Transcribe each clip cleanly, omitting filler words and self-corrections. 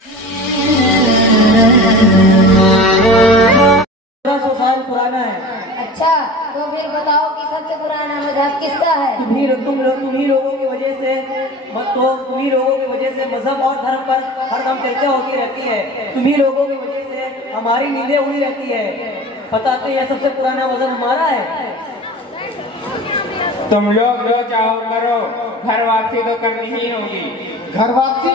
1500 साल पुराना है। अच्छा, तो फिर बताओ कि सबसे पुराना मजहब किसका है? तुम्ही लोगों की वजह से मजहब और धर्म पर हरदम चर्चा होती रहती है। तुम्ही लोगों की वजह से हमारी नींदें उड़ी रहती है। बताते हैं सबसे पुराना मजहब हमारा है। तुम लोग जो चाहो करो, घर वापसी तो करनी ही होगी। घर वापसी?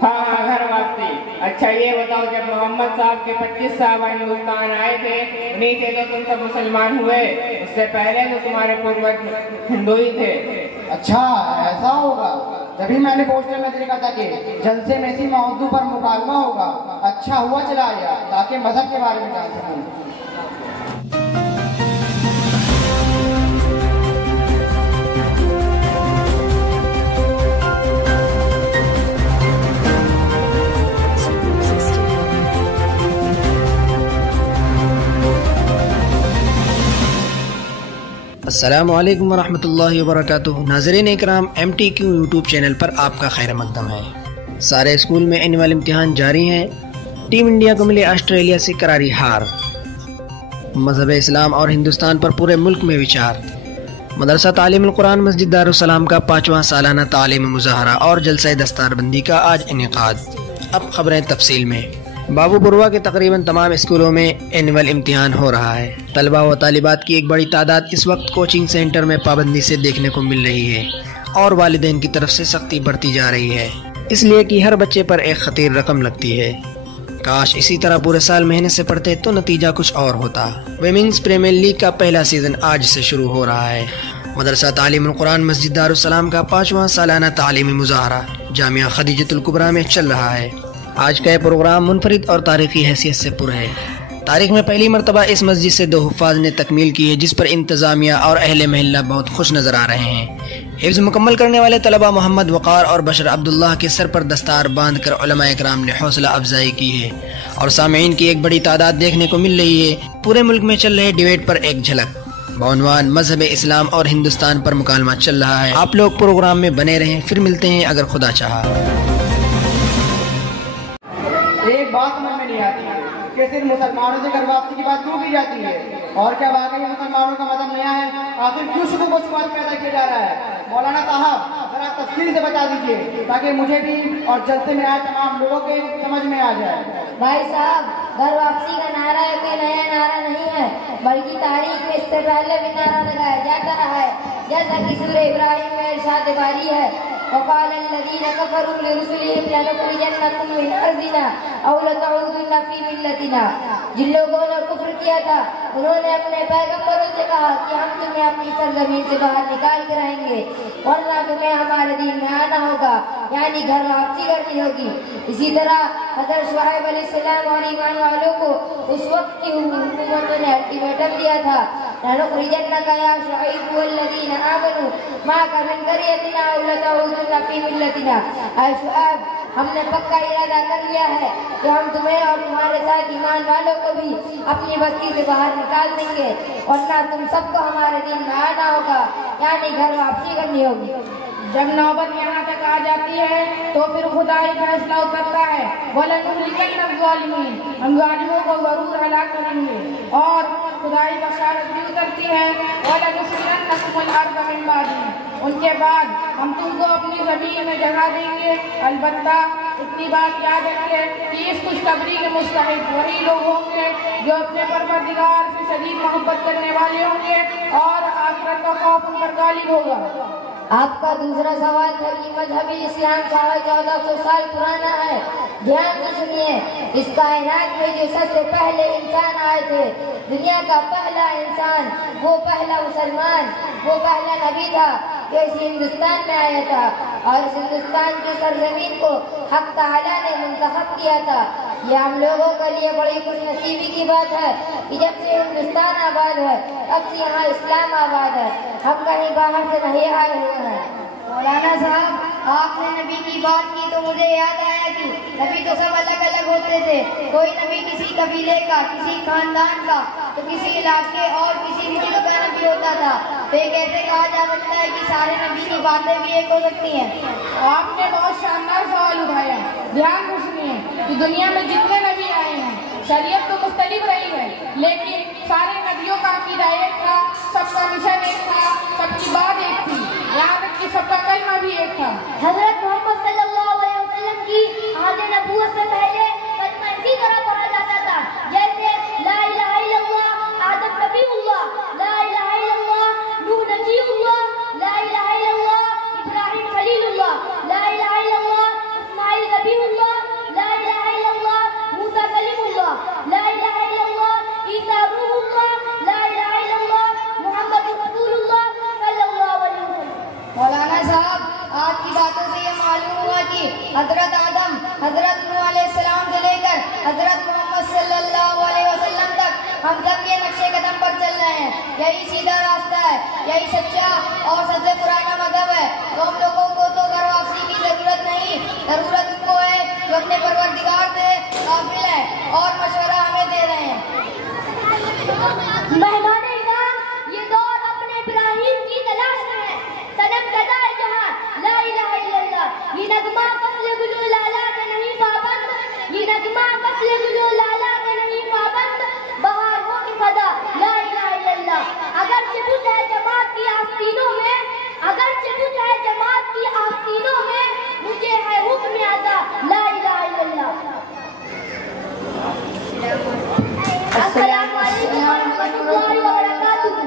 हाँ, घर वापसी। अच्छा ये बताओ, जब मोहम्मद साहब के 25 साहबा हिंदुस्तान आए थे, नहीं थे तो तुम सब मुसलमान हुए। उससे पहले तो तुम्हारे पूर्वज हिंदू ही थे। अच्छा ऐसा होगा। तभी मैंने पोस्टर में देखा था कि जलसे में इसी मौजू पर मुकालमा होगा। अच्छा हुआ चला आया ताकि मजहब के बारे में जान सकूं। अस्सलामु अलैकुम वरहमतुल्लाहि वबरकातुहू। नाज़रीन इकराम, MTQ यूट्यूब चैनल पर आपका खैर मकदम है। सारे स्कूल में एनुअल इम्तिहान जारी हैं। टीम इंडिया को मिले ऑस्ट्रेलिया से करारी हार। मजहब इस्लाम और हिंदुस्तान पर पूरे मुल्क में विचार। मदरसा तालीमुल कुरान मस्जिद दारुस्सलाम का 5वां सालाना तालीम मुज़ाहरा और जलसा दस्तारबंदी का आज इनेकाद। अब खबरें तफसील में। बाबू बुरवा के तकरीबन तमाम स्कूलों में एनुअल इम्तिहान हो रहा है। तलबा व तालिबात की एक बड़ी तादाद इस वक्त कोचिंग सेंटर में पाबंदी से देखने को मिल रही है और वालिदैन की तरफ से सख्ती बढ़ती जा रही है, इसलिए कि हर बच्चे पर एक खतीर रकम लगती है। काश इसी तरह पूरे साल मेहनत से पढ़ते तो नतीजा कुछ और होता। विमेंस प्रीमियर लीग का पहला सीजन आज से शुरू हो रहा है। मदरसा तालीमुल कुरान मस्जिद दारुस्सलाम का 5वां सालाना तालीमी मुज़ाहरा जामिया खदीजतुल कुबरा में चल रहा है। आज का ये प्रोग्राम मुनफरिद और तारीखी हैसियत से पुर है। तारीख में पहली मरतबा इस मस्जिद से 2 हुफ़ाज़ ने तकमील की है, जिस पर इंतज़ामिया और अहले महल्ला बहुत खुश नज़र आ रहे हैं। हिफ्ज़ मुकम्मल करने वाले तलबा मोहम्मद वक़ार और बशर अब्दुल्लाह के सर पर दस्तार बांध कर उलमा इकराम ने हौसला अफजाई की है और सामीईन की एक बड़ी तादाद देखने को मिल रही है। पूरे मुल्क में चल रहे डिबेट पर एक झलक। बउनवान मजहब इस्लाम और हिंदुस्तान पर मुकालमा चल रहा है। आप लोग प्रोग्राम में बने रहें, फिर मिलते हैं अगर खुदा चाहा। एक बात समझ में नहीं आती कि सिर्फ मुसलमानों से घर वापसी की बात क्यों की जाती है, और क्या वाकई मुसलमानों का मजहब नया है? आखिर क्यों शुरू को सवाल पैदा किया जा रहा है? मौलाना साहब जरा तफसील से बता दीजिए ताकि मुझे भी और जलसे में आए तमाम लोगों के समझ में आ जाए। भाई साहब, घर वापसी का नारा है कोई नया नारा नहीं है, बल्कि तारीख में इससे पहले भी नारा लगाया जाता रहा है। जैसा कि सूरह इब्राहिम में इरशाद बारी है, وقال الذين كفروا لرسلهم لنخرجنكم من أرضنا أو لتعودن في ملتنا। جن لوگوں نے کفر کیا تھا انہوں نے اپنے پیغمبروں سے کہا کہ ہم تمہیں اپنی سرزمین سے باہر نکال کر رہیں گے ورنہ تمہیں ہمارے دین میں آنا ہوگا، یعنی گھر واپسی کرنی ہوگی۔ اسی طرح حضرت شعیب علیہ السلام اور ایمان والوں کو اس وقت کی حکومتوں نے الٹیمیٹم دیا تھا، لنخرجنک یا شعیب والذین آمنوا معک من قریتنا أو لتعودن في ملتنا۔ اے شعیب، ہم نے پکا ارادہ کر لیا ہے کہ ہم تمہیں اور تمہارے ساتھ ایمان والوں کو بھی اپنی بستی سے باہر نکال دیں گے ورنہ تم سب کو ہمارے دین میں آنا ہوگا، یعنی گھر واپسی کرنی ہوگی۔ جب نوبت یہاں تک آ جاتی ہے تو پھر خدا ہی فیصلہ اترتا ہے، وَلَنُهْلِكَنَّ الظَّالِمِينَ، ہم ظالموں کو ضرور ہلاک کریں گے۔ اور خدائی بشارت بھی اترتی ہے، وَلَنُسْكِنَنَّكُمُ الْأَرْضَ مِن بَعْدِهِمْ، ان کے بعد ہم تم کو اپنی زمین میں جگہ دیں گے۔ البتہ اتنی بات یاد رکھے کہ اس خوشخبری کے مستحق وہی لوگ ہوں گے جو اپنے پروردگار سے شدید محبت کرنے والے ہوں گے اور آخرت کا خوف ان پر غالب ہوگا۔ آپ کا دوسرا سوال تھا کہ مذہبی اسلام 1450 سال پرانا ہے۔ دھیان سے سنیے، اس کائنات میں جو سب سے پہلے انسان آئے تھے، دنیا کا پہلا انسان، وہ پہلا مسلمان، وہ پہلا نبی تھا جو اس ہندوستان میں آیا تھا اور اس ہندوستان کی سرزمین کو حق تعالیٰ نے منتخب کیا تھا۔ یہ ہم لوگوں کے لیے بڑی خوش نصیبی کی بات ہے کہ جب سے ہندوستان آباد ہے تب سے یہاں اسلام آباد ہے، ہم کہیں باہر سے نہیں آئے ہوئے ہیں۔ مولانا صاحب، آپ نے نبی کی بات کی تو مجھے یاد آیا کہ نبی تو سب الگ الگ ہوتے تھے، کوئی نبی کسی قبیلے کا، کسی خاندان کا، تو کسی علاقے اور کسی ملک کا نبی ہوتا تھا، تو یہ کیسے کہا جا سکتا ہے کہ سارے نبی کی باتیں بھی ایک ہو سکتی ہیں؟ آپ نے بہت شاندار سوال اٹھایا، دھیان سے سنیے۔ हैं कि दुनिया में जितने नबी आए हैं शरीयत तो मुख्तलिफ रही है, लेकिन सारे नबियों का अकीदा एक था, सबका मिशन एक था, सबकी बात एक थी, यहाँ तक कि सबका कलमा भी एक था। हजरत मोहम्मद सल्लल्लाहु अलैहि वसल्लम की आद नबूवत से पहले कलमा इसी तरह पढ़ा जाता था जैसे ला इलाहा इल्लल्लाह आदम नबीउल्लाह, ला इलाहा इल्लल्लाह नूह नजीउल्लाह, ला इलाहा इल्लल्लाह इब्राहिम खलीलुल्लाह, ला इलाहा इल्लल्लाह इस्माइल ज़बीहुल्लाह, ला इलाहा इल्लल्लाह मूसा कलीमुल्लाह, ला इलाहा इल्लल्लाह ईसा रूहुल्लाह, ला इलाहा इल्लल्लाह मुहम्मद रसूलुल्लाह सल्लल्लाहु अलैहि वसल्लम। मौलाना साहब, आज की बातों से ये मालूम हुआ कि हजरत आदम, हजरत नूह अलैहिस्सलाम से लेकर हजरत मोहम्मद सल्लल्लाहु अलैहि वसल्लम तक हम सब ये नक्शे कदम पर चल रहे हैं। यही सीधा रास्ता है, यही सच्चा और सबसे पुराना मजहब है। तो हम लोगों को तो घर वापसी की जरूरत नहीं, जरूरत उसको है जो अपने परवरदिगार से काबिल है और मशवरा हमें दे रहे हैं। मेहमान इनाम, ये दौर अपने इब्राहिम की तलाश में है। सनम कदा है जहां ला इलाहा इल्लल्लाह, ये नगमा फसले गुलो लाला के नहीं पाबंद, ये नगमा फसले गुलो लाला के नहीं पाबंद, बहार हो के फदा ला इलाहा इल्लल्लाह। अगर चिबुत है जमात की आस्तीनों में, अगर चिबुत है जमात की आस्तीनों में, मुझे है हुक्म अदा ला इलाहा इल्लल्लाह। अस्सलामु अलैकुम व रहमतुल्लाहि व बरकातुहू।